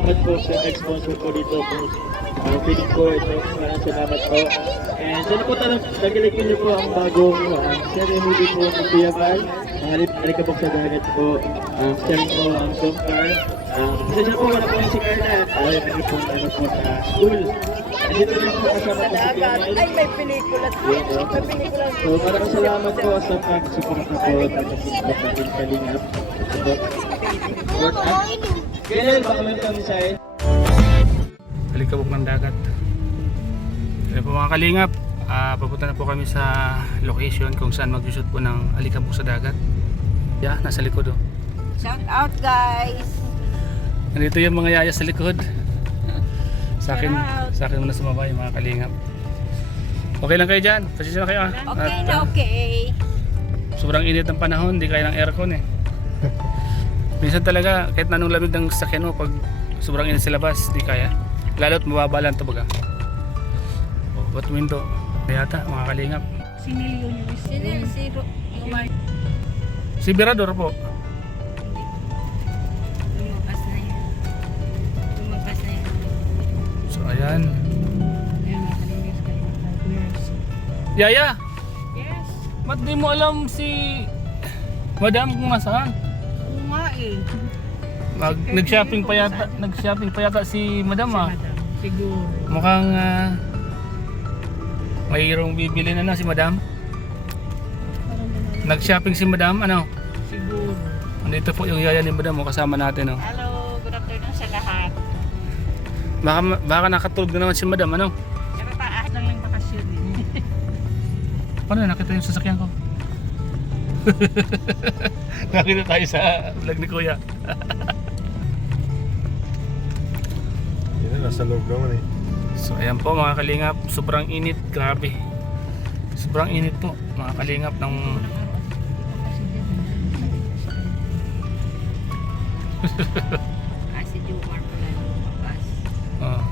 Salamat po sa nag-sponsor po dito po. Feeling ko ito, maraming salamat po. And sino po tagalikin niyo po ang bagong serie movie po ng Kuya Val. Ang Alikabok sa Dagat po. Starring po ang Song Car. Isa siya po, wala po si Carla. Ayaw nyo po po sa school. And dito rin po kasama po si Kuya Val. Ay, may pelikula. May pelikula. So maraming salamat po sa pag-support na po at pag-support natin kalingap. Work up. Kailan ba kami kami sa'yo? Alikabok ng dagat. Kaya po mga kalingap, papunta na po kami sa location kung saan mag-shoot po ng alikabok sa dagat. Yeah, nasa likod oh. Shout out, guys. Nandito yung mga yaya sa likod. Sa akin muna sumaba yung mga kalingap. Okay lang kayo dyan? Pasensya na kayo ah. Okay na, okay. Sobrang init ng panahon, hindi kaya ng aircon eh. Minsan talaga, kahit na anong lamig ng sakyan mo, pag sobrang init sa labas, hindi kaya. Lalo't mababa lang ito baga. Oh, ba't window? Yata, mga kalingap. Sinilyo niyo. Sinilyo. Si Birador po. Lumapas na yan. Lumapas na yan. So ayan. Ayun, nakalinis kayo. Yaya, Yes. ba't di mo alam si Madam kung nasaan? Oo nga eh. Nag-shopping pa yata si Madam ah. Siguro. Mukhang mayroong bibili na si Madam. Nag-shopping si Madam, ano? Siguro. Andito po yung yaya ni Madam, kasama natin oh. Hello, good afternoon sa lahat. Baka nakatulog na naman si Madam, ano? Nakataas lang ng bakasyon eh. Paano nakita yung sasakyan ko? Nakita tayo sa vlog ni Kuya. Yan na, nasa loob naman eh. So ayan po mga kalingap, sobrang init, grabe. Sobrang init po mga kalingap ng Si Jomar pala lumabas. oh.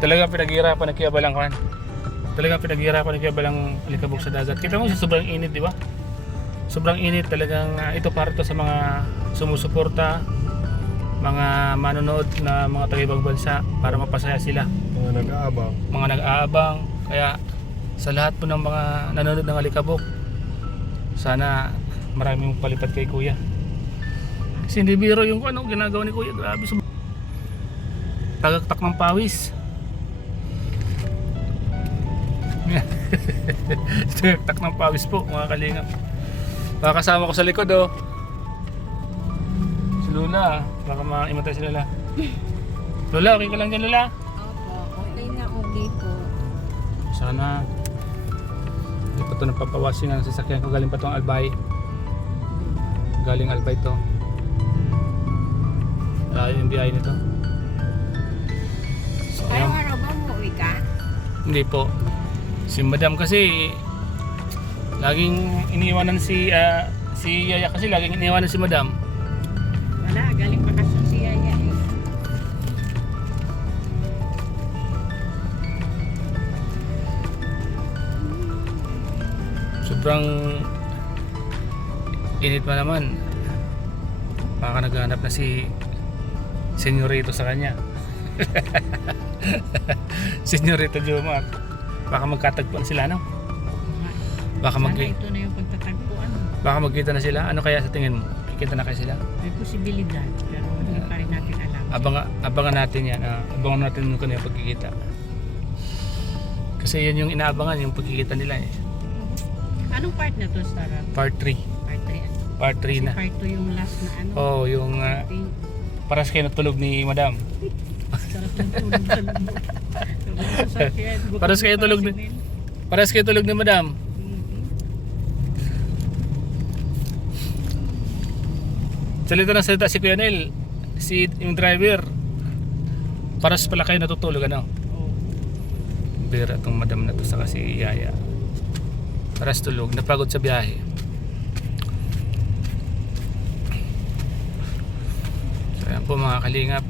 Talaga pinaghihirapan ni Kuya Balang kan. Talaga pinaghihirapan ni Kuya Balang alikabok sa dagat. Kita mo sa sobrang init, di ba? Sobrang init talagang ito para to sa mga sumusuporta, mga manonood na mga taga-ibang bansa para mapasaya sila. Mga nag-aabang. Mga nag-aabang. Kaya sa lahat po ng mga nanonood ng alikabok, sana maraming palipad kay Kuya. Kasi hindi biro yung ano ginagawa ni Kuya. Grabe, tagaktak ng pawis. Tagaktak ng pawis po mga kalingap. Kasama ko sa likod oh. Si Lola, baka maimatay si Lola. Lola, okay ka lang dyan Lola? Opo, okay na, okay po. Sana hindi pa ito napapawasin ang sasakyan ko. Galing pa itong Albay. Galing Albay ito. Yung biyahe nito. So, ayan. Araw-araw ba umuwi ka? Hindi po. Si Madam kasi laging iniiwanan si Yaya kasi laging iniiwanan si Madam. Wala, galing bakasyon si Yaya eh. Sobrang init pa naman. Baka naghahanap na si Senyorito sa kanya. Senyorito Jomar. Baka magkatagpuan sila no? Baka Sana ito na yung pagtatagpuan. Baka magkita na sila. Ano kaya sa tingin mo? Kikita na kaya sila? May posibilidad, pero hindi pa rin natin alam. Abangan natin yan. Abangan natin kung ano yung pagkikita. Kasi yan yung inaabangan, yung pagkikita nila eh. Anong part na to, Sarah? Part 3. Part 3. Part 3 na. Part 2 yung last na ano. Oh, yung paras kayo natulog ni Madam. Sarap ng tulog sa loob. Paras kayo tulog ni Paras kayo tulog ni Madam. Salita ng salita si Kuya Nel, yung driver. Paras pala kayo natutulog ano? Bira itong Madam na to sa kasi Yaya. Paras tulog, napagod sa biyahe. So ayan po mga kalingap.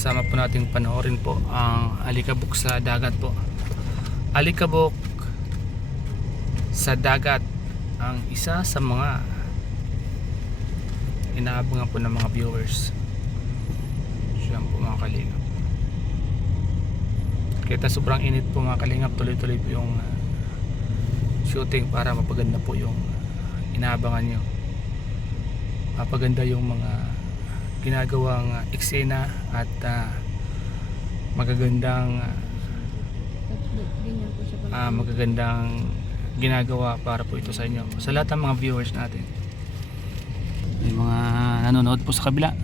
Sama po natin panoorin po ang alikabok sa dagat po. Alikabok sa dagat ang isa sa mga inaabangan po ng mga viewers. Siya po mga kalingap. Kita sobrang init po mga kalingap, tuloy-tuloy po yung shooting para mapaganda po yung inaabangan nyo. Mapaganda yung mga ginagawang eksena at magagandang Ganyan po siya. magagandang ginagawa para po ito sa inyo, sa lahat ng mga viewers natin. May mga nanonood po sa kabila.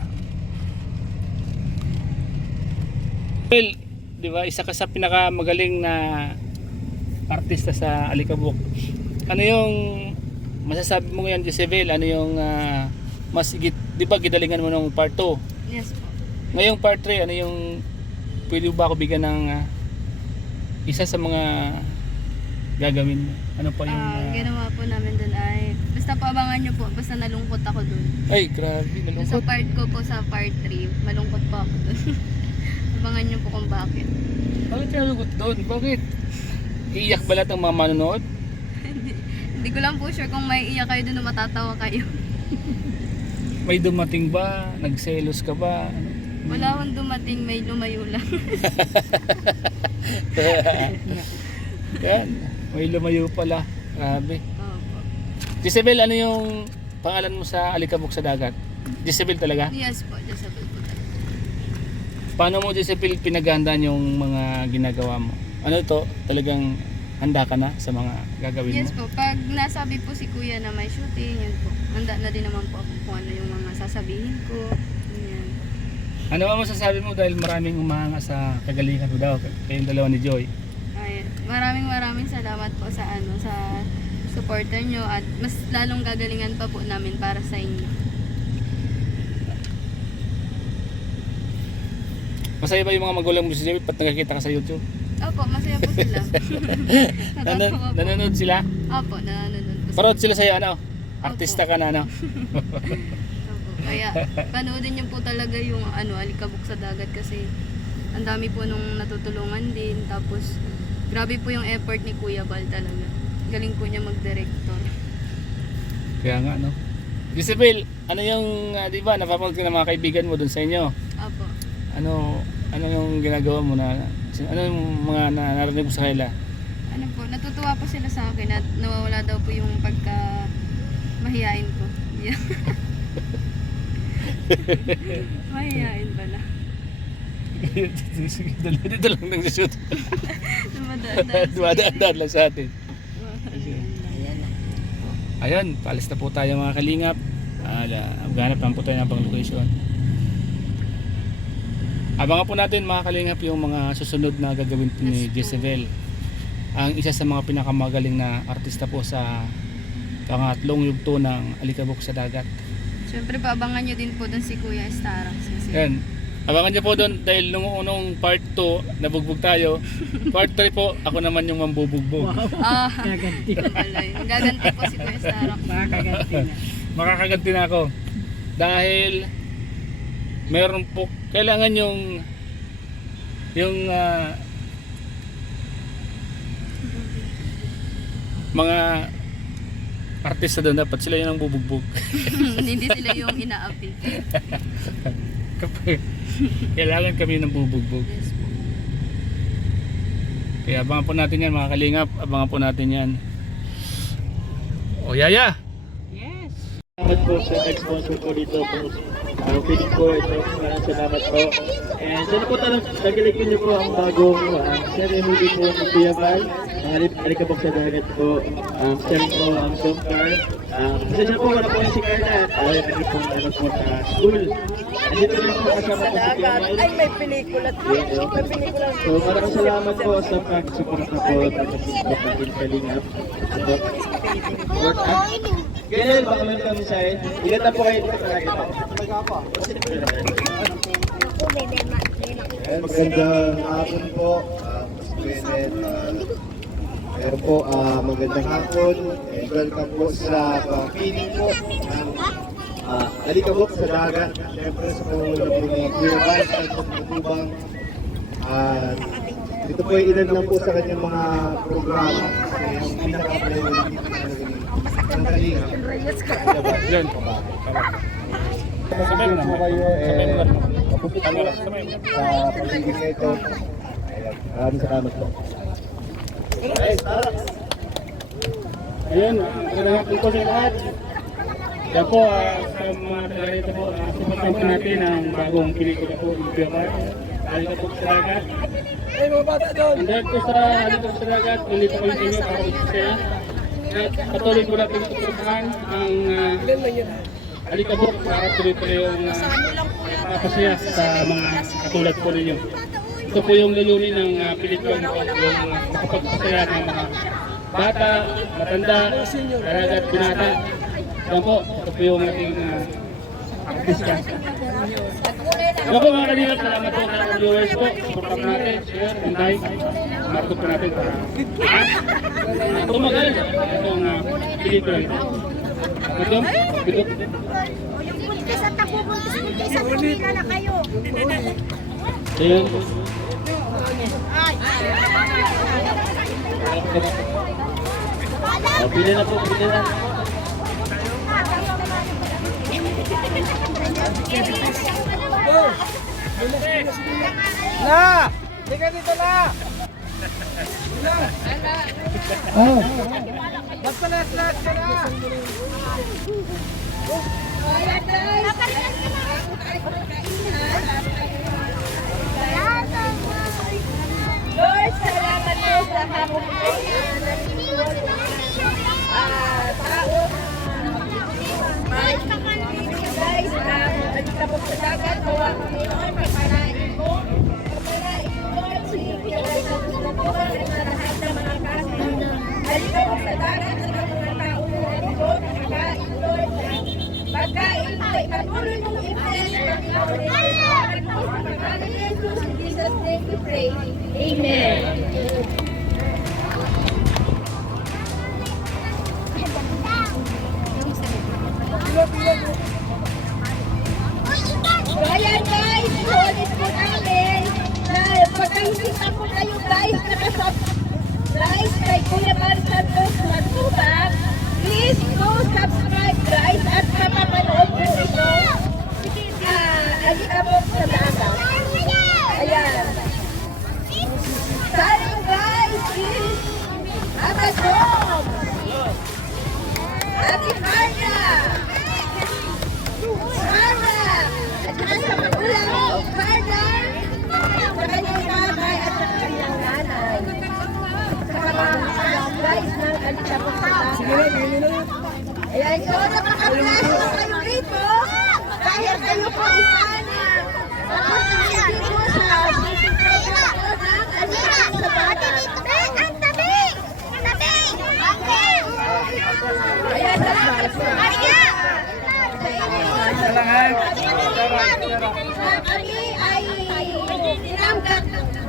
Well, di ba, isa ka sa pinakamagaling na artista sa Alikabok. Ano yung masasabi mo ngayon, Jezebel? Ano yung mas di ba gidalingan mo nung part 2? Yes po. Ngayong part 3, ano yung pwede ba ako bigyan ng isa sa mga gagawin mo? Ano pa yung Ginawa po namin dun ay, basta po abangan nyo po, basta nalungkot ako dun. ay grabe, Sa nalungkot. part ko po sa part 3, malungkot po ako dun. Abangan nyo po kung bakit. Bakit ka nalungkot doon? Bakit? Iiyak ba lahat ng mga manonood? Hindi ko lang po sure kung may iyak kayo dun o matatawa kayo. May dumating ba? Nagselos ka ba? Ano? Wala akong dumating, may lumayo lang. Yan, may lumayo pala. Grabe. Opo. Jezebel, ano yung pangalan mo sa Alikabok sa Dagat? Jezebel talaga? Yes po, Jezebel po talaga. Paano mo, Jezebel, pinaghandaan yung mga ginagawa mo? Ano to? Talagang handa ka na sa mga gagawin Yes mo? po, pag nasabi po si kuya na may shooting, yun po. Handa na din naman po ako kung ano yung mga sasabihin ko. Yan. Ano ba masasabi mo dahil maraming umahanga sa kagalingan mo daw, kayong dalawa ni Joy? Ay, maraming salamat po sa sa supporter nyo at mas lalong gagalingan pa po namin para sa inyo. Masaya ba yung mga magulang mo si Joy pag nakakita ka sa YouTube? Opo, masaya po sila. Natatawa po. Nanonood sila? Opo, nanonood po sila. Parod sila sa'yo, ano? Artista ka na, ano? Opo, kaya panoodin niyo po talaga yung Alikabok sa Dagat kasi ang dami po nung natutulungan din. Tapos grabe po yung effort ni Kuya Bal talaga. Galing po niya mag-director. Kaya nga, no? Jezebel, ano yung, di ba, napapanood ka ng mga kaibigan mo dun sa inyo? Opo. Ano yung ginagawa mo na, ano yung mga narinig mo sa kanila? Ano po, natutuwa po sila sa akin at nawawala daw po yung pagka mahihain ko. Yeah. Mahihain pala. Sige, dito lang nang shoot. Dumadaan. Dumadaan lang sa atin. Ayun, paalis na po tayo mga kalingap. Ganap lang po tayo ng pang location. Abangan po natin mga kalingap yung mga susunod na gagawin po ni Jezebel. Ang isa sa mga pinakamagaling na artista po sa pangatlong yugto ng Alikabok sa Dagat. Siyempre paabangan nyo din po doon si Kuya Starax kasi Yan. Abangan niyo po doon dahil nung unong part 2 nabugbog tayo. Part 3 po ako naman yung mambubugbog. gaganti. Gaganti po si Kuya Starax. Makakaganti na ako. Dahil meron po kailangan yung mga artista doon dapat sila yung ang bubugbog. Hindi sila yung inaapi. Kailangan kami ng bubugbog. Yes po. Kaya abangan po natin yan mga kalingap. Abangan po natin yan. O Yaya! Salamat po sa nag-sponsor po dito po. Feeling ko ito, maraming salamat po. And sana po tagalikin niyo po ang bagong series movie po ng Kuya Val, ang Alikabok sa Dagat po. Starring po ang Tom Car. Pasensya po, wala po yung si Carla at naging po po sa school. Andito rin po kasama po si Kuya Val. Ay, may pelikula. May pelikula. So maraming salamat po sa pag-support na po at pag-support natin kalingap. Support up. Ganyan, baka meron kami sa'yo. Ilan na po kayo dito palagi po? Magandang hapon po, Mas Bennett. Meron po, magandang hapon. And welcome po sa feeling po ng Alikabok sa Dagat. Siyempre sa panguna po ni Kuya Vice at Matubang. Ito po ay ilan lang po sa kanyang mga programa. Kasi yung pinaka-priority ng kalinga. Yan. Sabay mo na. Po kayo, Sabay mo na. mabuti po Sabay mo. sa pagiging nito. Ayan, maraming salamat po. Ayun, magandang hapon po sa lahat. Yan po, sa mga taga-rito po, supportan po natin ang bagong pelikula po, Lumpia Bar. Alikabok sa dagat. Ay, mga bata doon! And dahil po sa Alikabok sa dagat, nandito ko sa inyo para isasaya. At patuloy ko natin tutulungan ang Ilan lang yan? Alikabok para tuloy-tuloy yung papasaya sa mga katulad po ninyo. Ito po yung layunin ng pelikula po, yung makapagpasaya ng mga bata, matanda, dalaga at binata. Yan po, ito po yung ating discuss. Yan po mga kanina, salamat po sa viewers po. Supportan natin, share, and like. Marto po natin para tumagal itong pelikula ito. Ito, ito. Yung buntis at nakubuntis-buntis at pumila na kayo. Ayan. Pili na po, pili na. Na! Tika dito na! Basta last ka na! Lord, salamat po sa hapong tao. Guys, tapos sa dagat, hawa ko ngayon, papanain ko. Papanain ko, Lord, sinipin ko sa mga lahat ng mga kasi. Halikaw sa dagat ng mga tao na nandito, nakakain, Lord. Pagkain mo, ipatuloy mong i-bless, Panginoon. Sa pangalan ni Jesus, in Jesus' name we pray. Amen. So ayan guys, ulit po namin na pagkahisinta po kayo guys, nakasubscribe kay Kuya Mar Santos Magtubang. Please do subscribe guys at kapapanood po ito. Alikabok sa dagat. Ayan. Sana guys, please, Amazon. Ate Carla. Carla. At saka sa magulang ni Carla. Sa kanyang tatay at sa kanyang nanay. Sa mga guys ng Alikabok sa dagat. Ayan, so napaka-bless po kayo rito. Dahil kayo po isana. Napakalito po sa music program po ng Alikabok sa dagat. Ayan, salamat po. Kami ay tinanggap din po.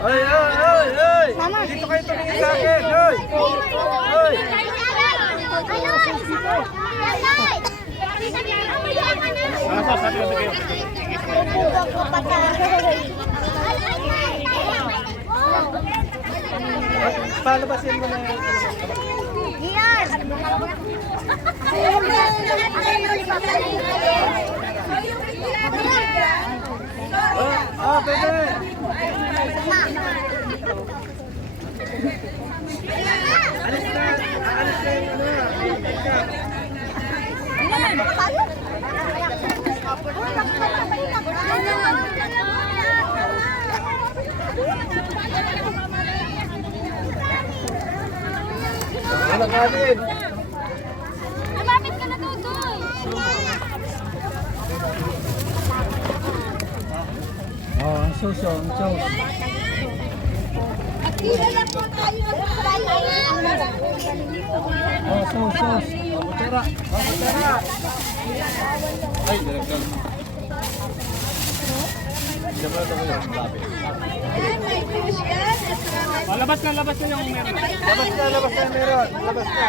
Ay! Dito kayo tumingin sa akin! Ay! Ay! Palabasin mo na yan. Pwede! Alis na yung ano kanin? Lumapit ka na, Tutoy! Ang sauce. Magkila lang po tayo ng Sauce. Butera. Ay, direktor. Ayan, may fish yan. Labas na yung meron. Labas na meron. Labas na.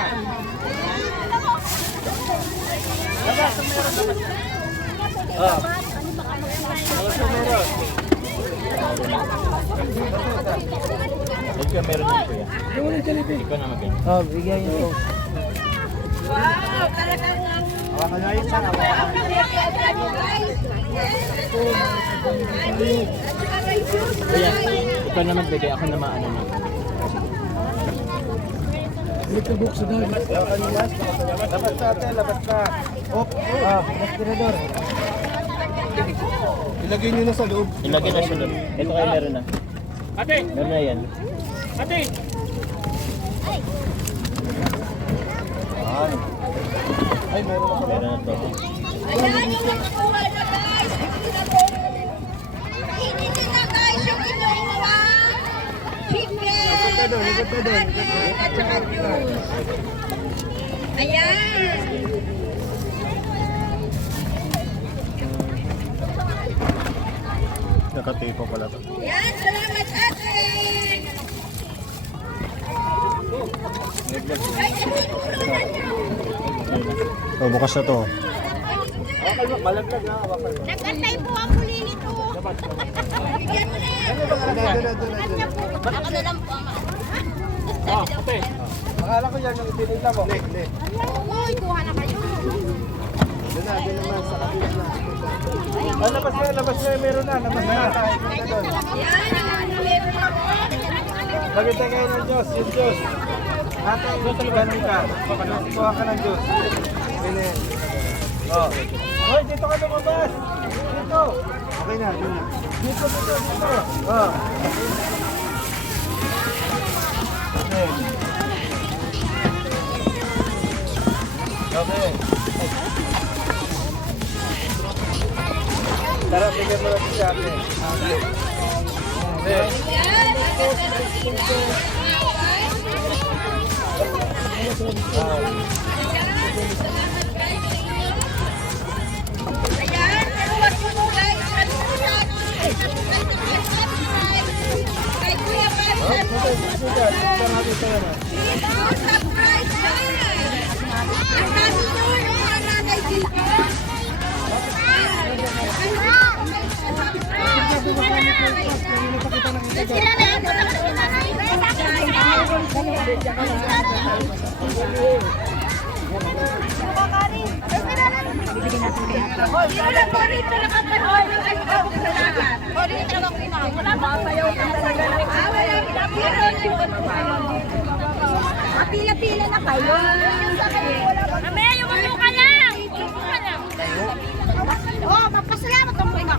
Labas na meron. Ikaw meron din kuya. Ikaw na mag-ganyan. Oh, bigyan niyo po. Wow, talagang Hawakan na yun sana. Kuya, ikaw na magbigay. Ako na maano na. Labas na ate, labas na. Op, respirador. Ilagay niyo na sa loob. Ilagay na siya doon. Ito kayo meron na. Ate! Meron na yan. Ate! Ay, meron na pala. Meron na to. Ayan yung nakakuha na guys. Ininin na guys yung inuwa. Chicken. At saka juice. Ayan. Nakatipo pala to. Ayan, salamat ate. Guys, hindi ko Oh, bukas na to. Nagantay po ang muli nito. Bigyan mo na. Baka na lang po. Ah, ate! Akala ko yan yung itinila mo. Uy, kuha na kayo. Doon naman sa kabila na. Ah, labas na, meron na, labas na. Yan, Lagay tayo ng Diyos, yung Diyos. Ate, ganun ka. Kuha ka ng Diyos. Ganyan. Oh. Hoy, dito ka lumabas. Dito. Okay na, dito na. Dito. Oh. Okay. Tara, bigyan mo lang si ate. Okay. Ayan, naluwag mo mo guys. Ano mo yan? Kay Kuya Pastor. Surprise guys! Ang dami nyo yung mga nanay dito. Sila na ako na kasi nanay. Pila-pila na kayo. Mamaya yung ano ka lang. Oh, magpasalamat ang mga.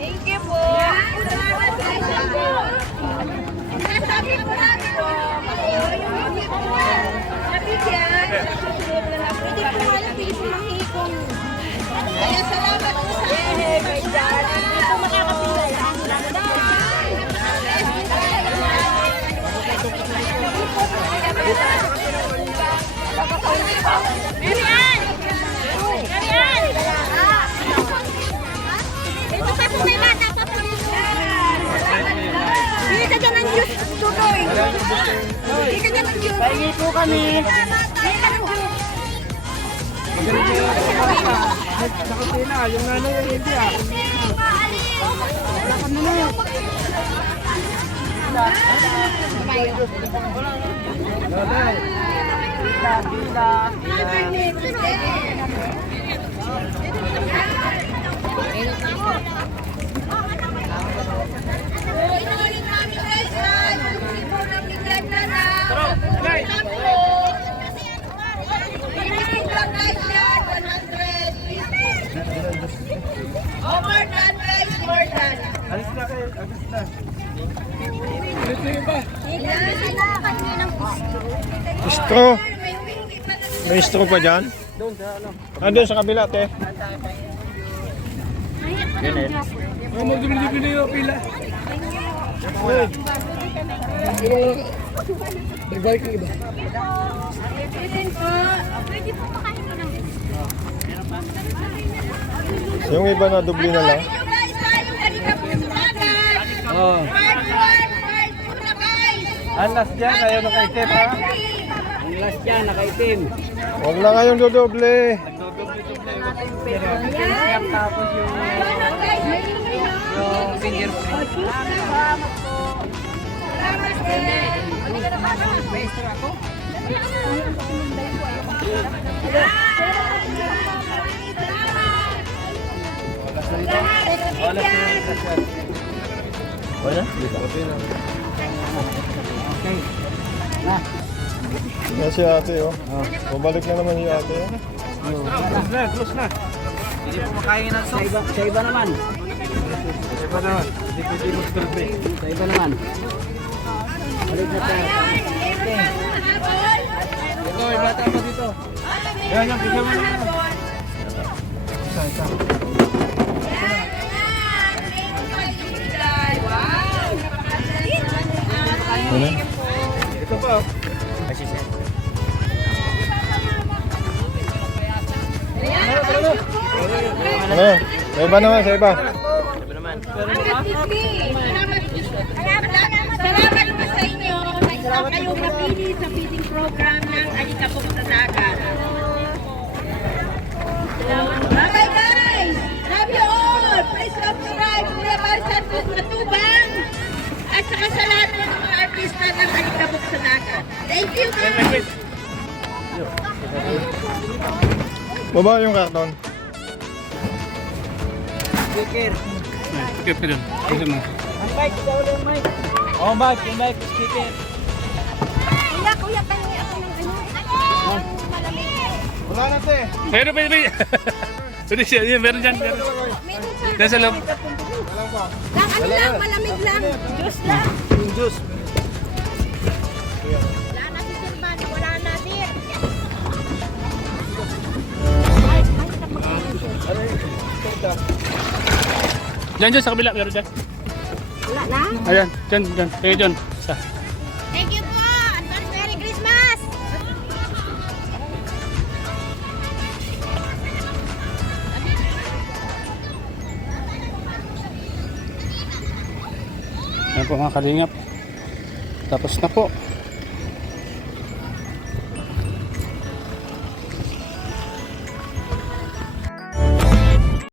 Thank you po. Sabi ko namin po. Nabigyan. Pwede po nga lang pili po ng hikong. Kaya salamat po sa akin. Hindi po makakapila. Marian! Marian! Ito pa po may bata pa po. Hindi ka dyan ng juice, tutoy. Hindi ka dyan ng juice. Pahingi po kami. Hindi ka ng juice. Magaling kayo sa bata. Sa kusina, yung nanay yung hindi ah. Nanay. Inulit namin guys, hindi po namin yan na na. Lang guys yan, 100. Oh, more than guys, more than. Alis na kayo, alis na. Gusto? May gusto pa dyan? Doon sa ano? Ah, doon sa kabila, te. Oh, mag-dibili yung pila. Bye-bye ka iba. Yung iba na dubli na lang. Oh. Ang last dyan, ayaw na kaitim ha? Ang last dyan, nakaitim. Huwag na ngayon dodoble. Nagdodoble-doble. Tapos yung... yung fingerprint. Salamat po. Salamat din. Maestro ako. Wala sa Wala? Okay. Na. Yan si ate, oh. Babalik na naman yung ate. Close na. Hindi po makain ng sauce. Sa iba naman. Sa iba naman. Hindi pwede mag-turbe. Sa iba naman. Balik na tayo. Ito, may bata pa dito. Yan, yan. Bigyan mo naman. Isa. Ito pa. Ano? Sa iba naman, sa iba. Salamat po sa inyo na isa kayong napili sa feeding program ng Alikabok sa Dagat. Bye guys! Love you all! Please subscribe to Rebel Santos Matubang at saka sa lahat ng mga artista ng Alikabok sa Dagat. Thank you guys! Baba yung karton. Speaker. Tikip ka dun. Sige mo. Ang mic, ikaw ulit yung mic. Oh, mic, yung mic, speaker. Kuya, pahingi ako ng ano? Malamig. Wala na te. Meron pa yun. Pwede siya. Yan, meron dyan. Meron. Nasa loob. Ano lang, malamig lang. Diyos lang. Yung juice. Wala na si Silvan, wala na din. Dyan, sa kabila. Meron dyan. Wala na? Ayan, dyan. Kaya dyan. Isa. Thank you po! Advance Merry Christmas! Ayan po mga kalingap. Tapos na po.